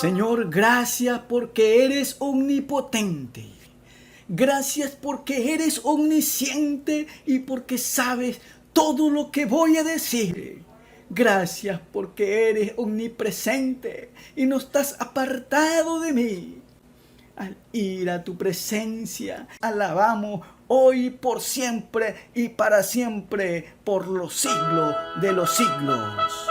Señor, gracias porque eres omnipotente. Gracias porque eres omnisciente y porque sabes todo lo que voy a decir. Gracias porque eres omnipresente y no estás apartado de mí. Al ir a tu presencia, alabamos hoy por siempre y para siempre, por los siglos de los siglos.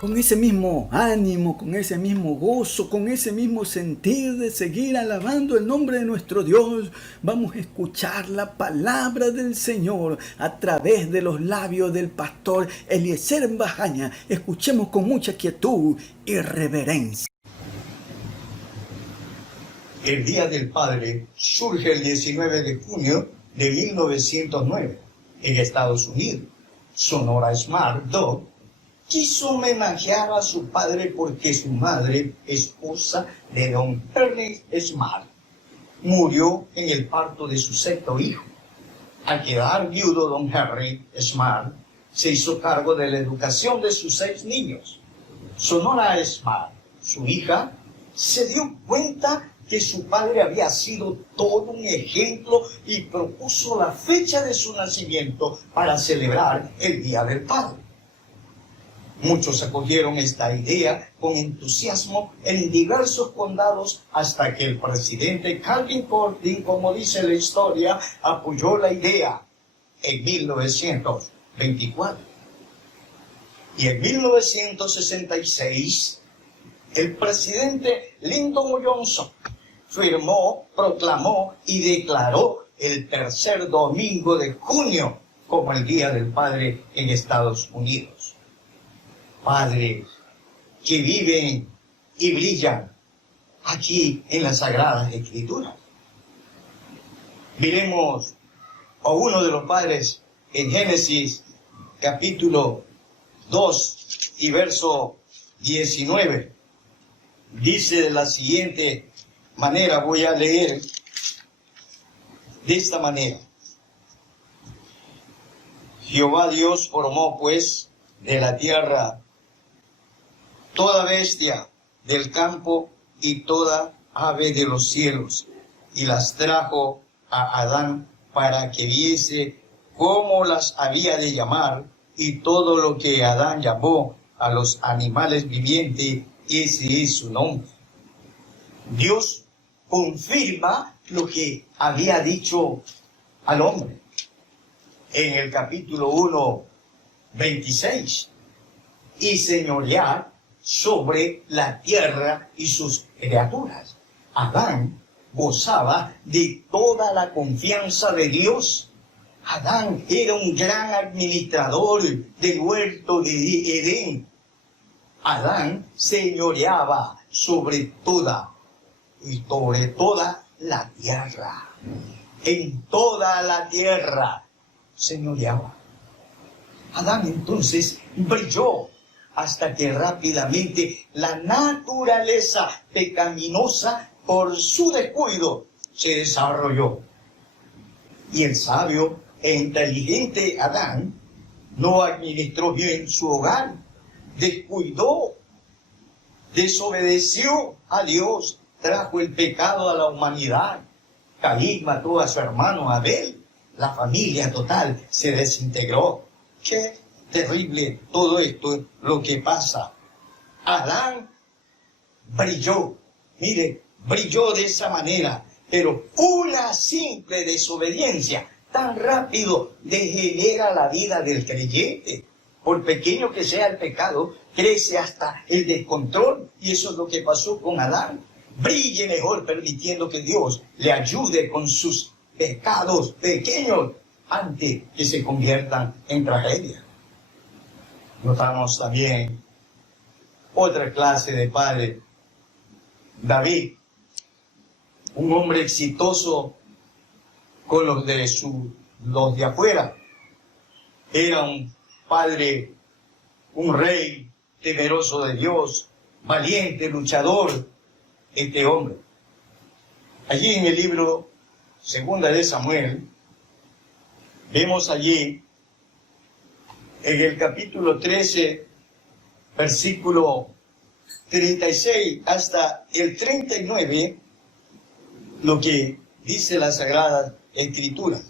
Con ese mismo ánimo, con ese mismo gozo, con ese mismo sentir de seguir alabando el nombre de nuestro Dios, vamos a escuchar la palabra del Señor a través de los labios del pastor Eliezer Bajaña. Escuchemos con mucha quietud y reverencia. El Día del Padre surge el 19 de junio de 1909 en Estados Unidos. Sonora Smart Dog quiso homenajear a su padre porque su madre, esposa de don Ernest Smart, murió en el parto de su sexto hijo. Al quedar viudo don Henry Smart, se hizo cargo de la educación de sus 6 niños. Sonora Smart, su hija, se dio cuenta que su padre había sido todo un ejemplo y propuso la fecha de su nacimiento para celebrar el Día del Padre. Muchos acogieron esta idea con entusiasmo en diversos condados hasta que el presidente Calvin Coolidge, como dice la historia, apoyó la idea en 1924. Y en 1966, el presidente Lyndon Johnson firmó, proclamó y declaró el tercer domingo de junio como el Día del Padre en Estados Unidos. Padres que viven y brillan aquí en las Sagradas Escrituras. Miremos a uno de los padres en Génesis capítulo 2 y verso 19. Dice de la siguiente manera, voy a leer de esta manera. Jehová Dios formó pues de la tierra toda bestia del campo y toda ave de los cielos, y las trajo a Adán para que viese cómo las había de llamar, y todo lo que Adán llamó a los animales vivientes, ese es su nombre. Dios confirma lo que había dicho al hombre en el capítulo 1, 26, y señorear sobre la tierra y sus criaturas. Adán gozaba de toda la confianza de Dios. Adán era un gran administrador del huerto de Edén. Adán señoreaba sobre toda y sobre toda la tierra. En toda la tierra señoreaba. Adán entonces brilló hasta que rápidamente la naturaleza pecaminosa, por su descuido, se desarrolló. Y el sabio e inteligente Adán no administró bien su hogar, descuidó, desobedeció a Dios, trajo el pecado a la humanidad. Caín mató a su hermano Abel, la familia total se desintegró. Qué terrible todo esto, lo que pasa. Adán brilló, mire, brilló de esa manera, pero una simple desobediencia tan rápido degenera la vida del creyente. Por pequeño que sea el pecado, crece hasta el descontrol, y eso es lo que pasó con Adán. brille mejor permitiendo que Dios le ayude con sus pecados pequeños antes que se conviertan en tragedia. Notamos también otra clase de padre, David, un hombre exitoso con los de afuera. Era un padre, un rey temeroso de Dios, valiente, luchador, este hombre. Allí en el libro Segunda de Samuel, vemos allí en el capítulo 13, versículo 36 hasta el 39, lo que dice la Sagrada Escritura.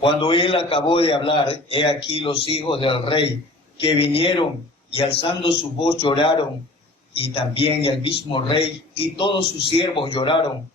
Cuando él acabó de hablar, he aquí los hijos del rey que vinieron y alzando su voz lloraron, y también el mismo rey y todos sus siervos lloraron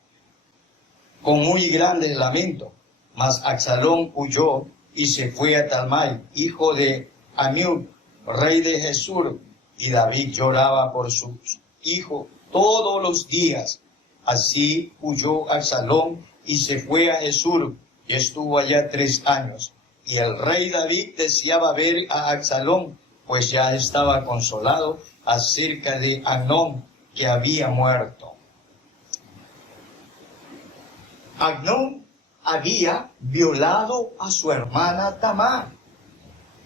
con muy grandes lamentos. Mas Absalón huyó y se fue a Talmai, hijo de Amiud, rey de Gesur, y David lloraba por su hijo todos los días. Así huyó Absalón y se fue a Gesur, y estuvo allá 3 años. Y el rey David deseaba ver a Absalón, pues ya estaba consolado acerca de Amnón, que había muerto. Amnón había violado a su hermana Tamar.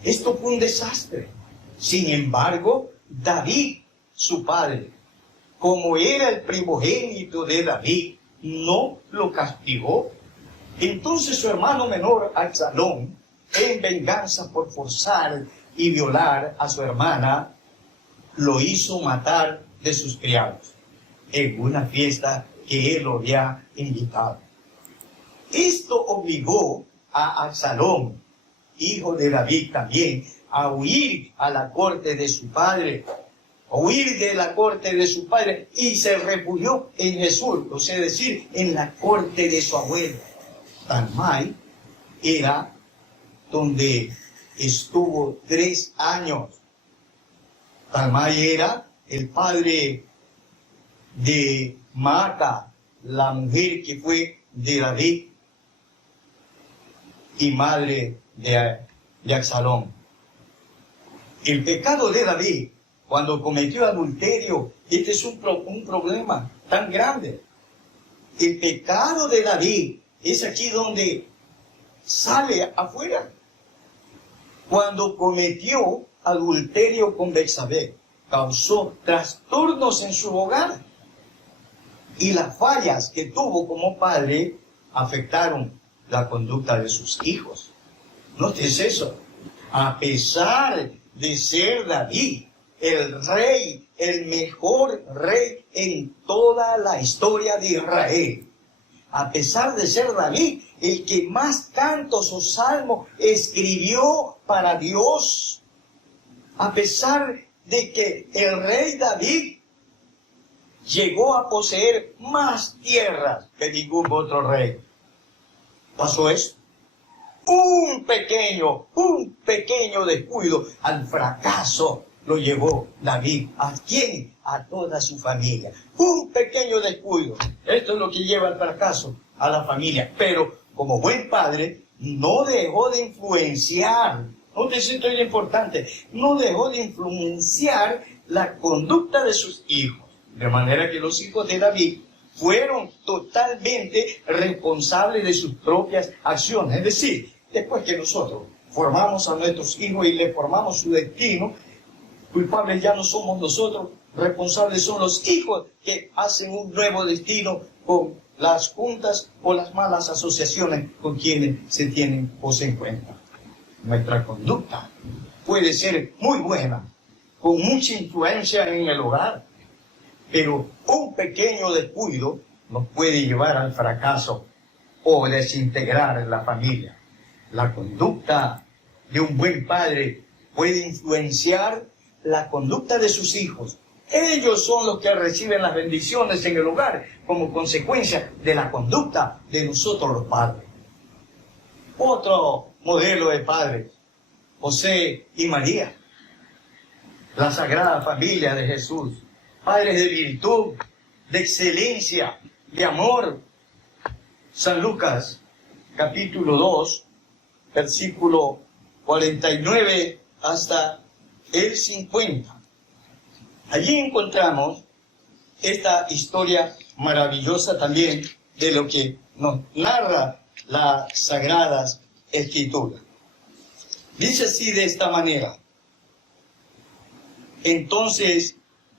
Esto fue un desastre. Sin embargo, David, su padre, como era el primogénito de David, no lo castigó. Entonces su hermano menor, Absalón, en venganza por forzar y violar a su hermana, lo hizo matar de sus criados en una fiesta que él lo había invitado. Esto obligó a Absalón, hijo de David también, a huir a la corte de su padre, y se refugió en Jesús, o sea, decir, en la corte de su abuelo. Talmai era donde estuvo 3 años. Talmai era el padre de Maaca, la mujer que fue de David, y madre de Absalón. El pecado de David, cuando cometió adulterio, este es un problema tan grande. El pecado de David es aquí donde sale afuera. Cuando cometió adulterio con Betsabé, causó trastornos en su hogar. Y las fallas que tuvo como padre afectaron la conducta de sus hijos. Notes eso. A pesar de ser David el rey, el mejor rey en toda la historia de Israel, a pesar de ser David el que más cantos o salmos escribió para Dios, a pesar de que el rey David llegó a poseer más tierras que ningún otro rey, pasó esto. Un pequeño descuido al fracaso lo llevó David. ¿A quién? A toda su familia. Un pequeño descuido. Esto es lo que lleva al fracaso a la familia. Pero como buen padre, no dejó de influenciar. Entonces esto es importante. No dejó de influenciar la conducta de sus hijos. De manera que los hijos de David fueron totalmente responsables de sus propias acciones. Es decir, después que nosotros formamos a nuestros hijos y le formamos su destino, culpables ya no somos nosotros, responsables son los hijos que hacen un nuevo destino con las juntas o las malas asociaciones con quienes se tienen o se encuentran. Nuestra conducta puede ser muy buena, con mucha influencia en el hogar, pero un pequeño descuido nos puede llevar al fracaso o desintegrar la familia. La conducta de un buen padre puede influenciar la conducta de sus hijos. Ellos son los que reciben las bendiciones en el hogar como consecuencia de la conducta de nosotros los padres. Otro modelo de padres, José y María, la Sagrada Familia de Jesús, padres de virtud, de excelencia, de amor. San Lucas, capítulo 2, versículo 49 hasta el 50. Allí encontramos esta historia maravillosa también de lo que nos narra las Sagradas Escrituras. Dice así de esta manera: entonces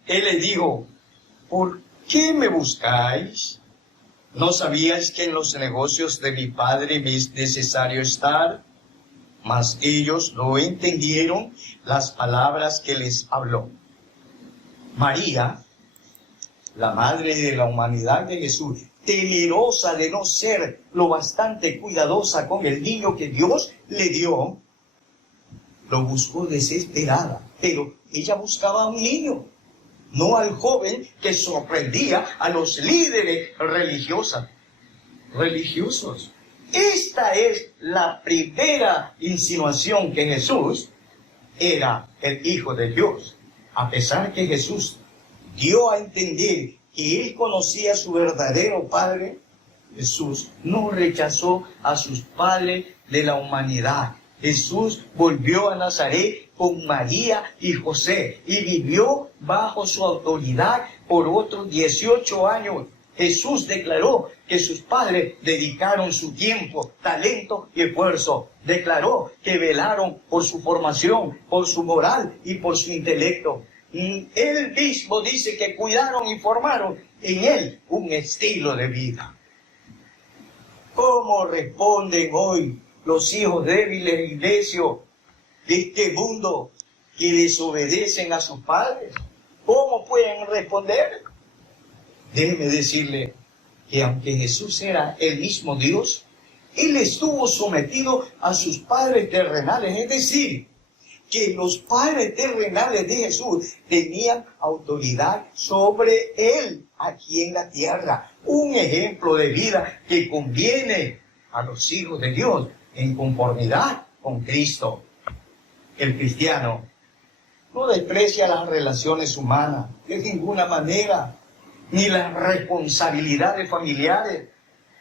él le dijo, ¿por qué me buscáis? ¿No sabíais que en los negocios de mi padre me es necesario estar? Mas ellos no entendieron las palabras que les habló. María, la madre de la humanidad de Jesús, temerosa de no ser lo bastante cuidadosa con el niño que Dios le dio, lo buscó desesperada, pero ella buscaba a un niño, no al joven que sorprendía a los líderes religiosos. Esta es la primera insinuación, que Jesús era el Hijo de Dios. A pesar que Jesús dio a entender que él conocía a su verdadero Padre, Jesús no rechazó a sus padres de la humanidad. Jesús volvió a Nazaret con María y José y vivió bajo su autoridad por otros 18 años. Jesús declaró que sus padres dedicaron su tiempo, talento y esfuerzo. Declaró que velaron por su formación, por su moral y por su intelecto. Él mismo dice que cuidaron y formaron en él un estilo de vida. ¿Cómo responden hoy los hijos débiles y necios de este mundo que desobedecen a sus padres? ¿Cómo pueden responder? Déjeme decirle que aunque Jesús era el mismo Dios, Él estuvo sometido a sus padres terrenales, es decir, que los padres terrenales de Jesús tenían autoridad sobre Él aquí en la tierra. Un ejemplo de vida que conviene a los hijos de Dios en conformidad con Cristo. El cristiano no desprecia las relaciones humanas de ninguna manera, ni las responsabilidades familiares.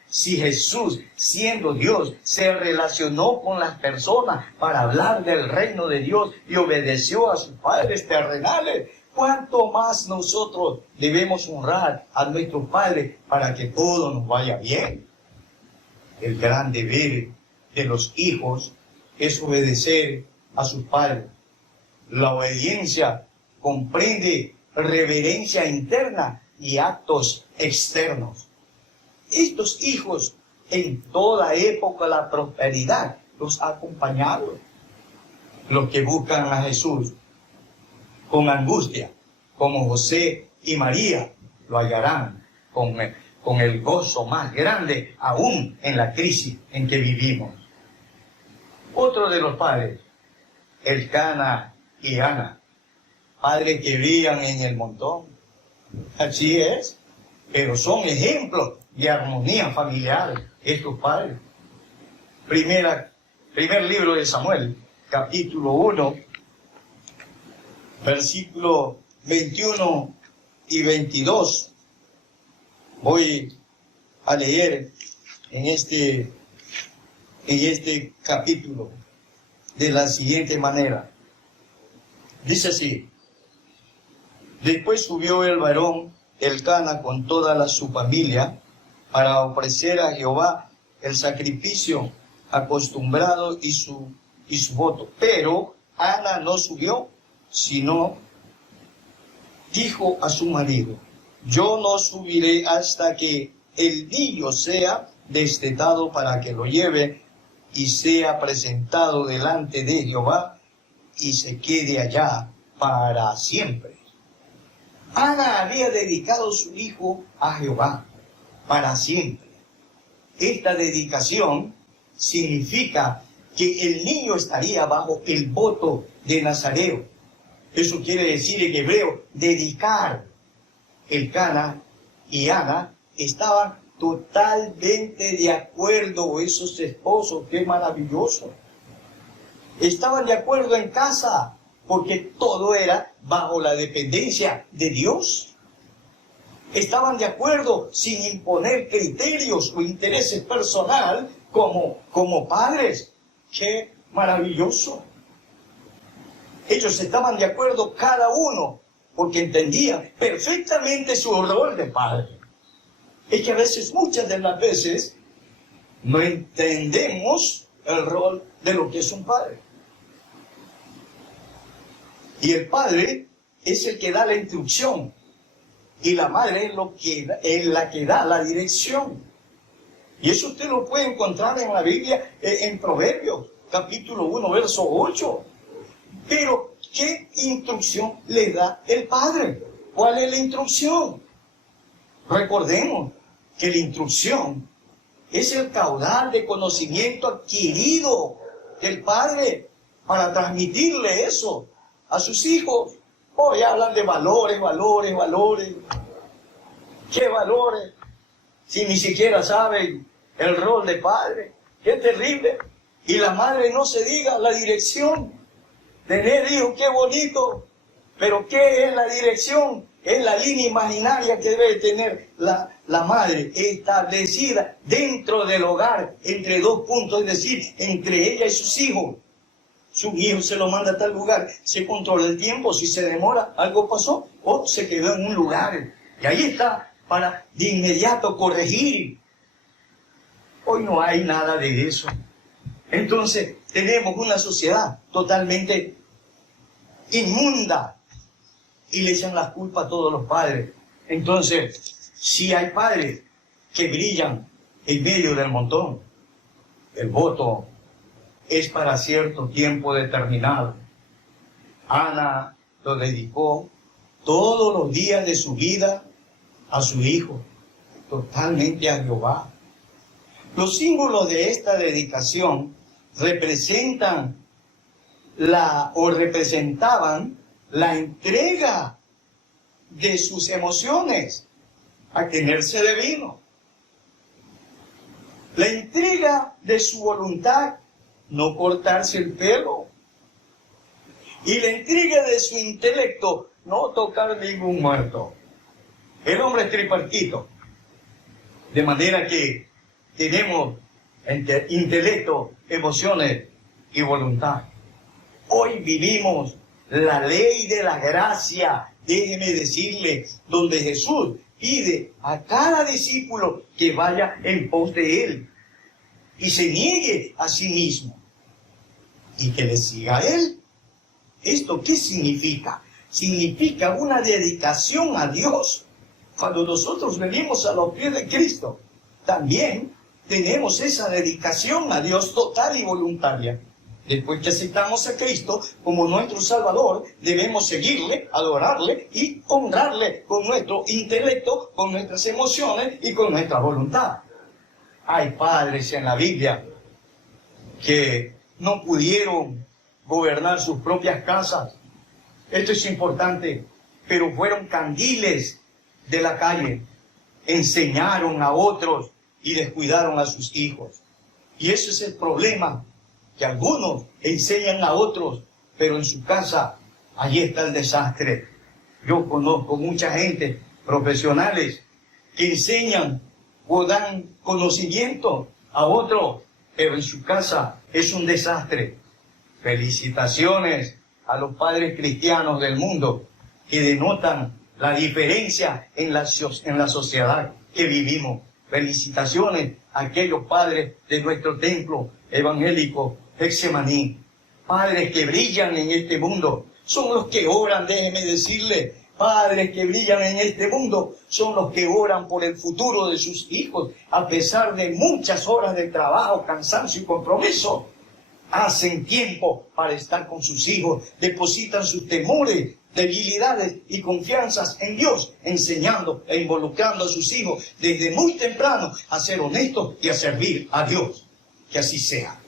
Si Jesús, siendo Dios, se relacionó con las personas para hablar del reino de Dios y obedeció a sus padres terrenales, ¿cuánto más nosotros debemos honrar a nuestros padres para que todo nos vaya bien? El gran deber de los hijos es obedecer a sus padres. La obediencia comprende reverencia interna y actos externos. Estos hijos, en toda época la prosperidad los ha acompañado. Los que buscan a Jesús con angustia, como José y María, lo hallarán con el gozo más grande aún en la crisis en que vivimos. Otro de los padres, Elcana y Ana, padres que vivían en el montón. Así es, pero son ejemplos de armonía familiar estos padres. Primer libro de Samuel, capítulo 1, versículo 21 y 22. Voy a leer en este capítulo de la siguiente manera. Dice así: después subió el varón Elcana con toda su familia para ofrecer a Jehová el sacrificio acostumbrado y su voto. Pero Ana no subió, sino dijo a su marido: yo no subiré hasta que el niño sea destetado para que lo lleve y sea presentado delante de Jehová y se quede allá para siempre. Ana había dedicado su hijo a Jehová para siempre. Esta dedicación significa que el niño estaría bajo el voto de Nazareo. Eso quiere decir en hebreo, dedicar. Elcana y Ana estaban totalmente de acuerdo, esos esposos, qué maravilloso. Estaban de acuerdo en casa, porque todo era bajo la dependencia de Dios. estaban de acuerdo sin imponer criterios o intereses personal como padres. ¡Qué maravilloso! Ellos estaban de acuerdo cada uno porque entendían perfectamente su rol de padre. Es que a veces, muchas de las veces, no entendemos el rol de lo que es un padre. Y el padre es el que da la instrucción y la madre es la que da la dirección. Y eso usted lo puede encontrar en la Biblia, en Proverbios, capítulo 1, verso 8. Pero, ¿qué instrucción le da el padre? ¿Cuál es la instrucción? Recordemos que la instrucción es el caudal de conocimiento adquirido del padre para transmitirle eso a sus hijos. Hoy hablan de valores. ¿Qué valores? Si ni siquiera saben el rol de padre. ¡Qué terrible! Y la madre, no se diga, la dirección. Tener hijos, qué bonito. Pero ¿qué es la dirección? Es la línea imaginaria que debe tener la madre, establecida dentro del hogar, entre dos puntos, es decir, entre ella y sus hijos. Su hijo se lo manda a tal lugar, se controla el tiempo, si se demora, algo pasó, o se quedó en un lugar. Y ahí está, para de inmediato corregir. Hoy no hay nada de eso. Entonces, tenemos una sociedad totalmente inmunda y le echan las culpas a todos los padres. Entonces, si hay padres que brillan en medio del montón, el voto es para cierto tiempo determinado. Ana lo dedicó todos los días de su vida a su hijo, totalmente a Jehová. Los símbolos de esta dedicación representaban la entrega de sus emociones, a tenerse de vino, la entrega de su voluntad, no cortarse el pelo, y la entrega de su intelecto, no tocar ningún muerto. El hombre es tripartito, de manera que tenemos intelecto, emociones y voluntad. Hoy vivimos la ley de la gracia, déjeme decirle, donde Jesús pide a cada discípulo que vaya en pos de él y se niegue a sí mismo y que le siga a él. ¿Esto qué significa? Significa una dedicación a Dios. Cuando nosotros venimos a los pies de Cristo, también tenemos esa dedicación a Dios total y voluntaria. Después que aceptamos a Cristo como nuestro Salvador, debemos seguirle, adorarle y honrarle con nuestro intelecto, con nuestras emociones y con nuestra voluntad. Hay padres en la Biblia que no pudieron gobernar sus propias casas. Esto es importante, pero fueron candiles de la calle. Enseñaron a otros y descuidaron a sus hijos. Y ese es el problema, que algunos enseñan a otros, pero en su casa, allí está el desastre. Yo conozco mucha gente, profesionales, que enseñan o dan conocimiento a otros, pero en su casa es un desastre. Felicitaciones a los padres cristianos del mundo que denotan la diferencia en la sociedad que vivimos. Felicitaciones a aquellos padres de nuestro templo evangélico Getsemaní. Padres que brillan en este mundo son los que oran, déjeme decirle. Padres que brillan en este mundo son los que oran por el futuro de sus hijos. A pesar de muchas horas de trabajo, cansancio y compromiso, hacen tiempo para estar con sus hijos. Depositan sus temores, debilidades y confianzas en Dios, enseñando e involucrando a sus hijos desde muy temprano a ser honestos y a servir a Dios. Que así sea.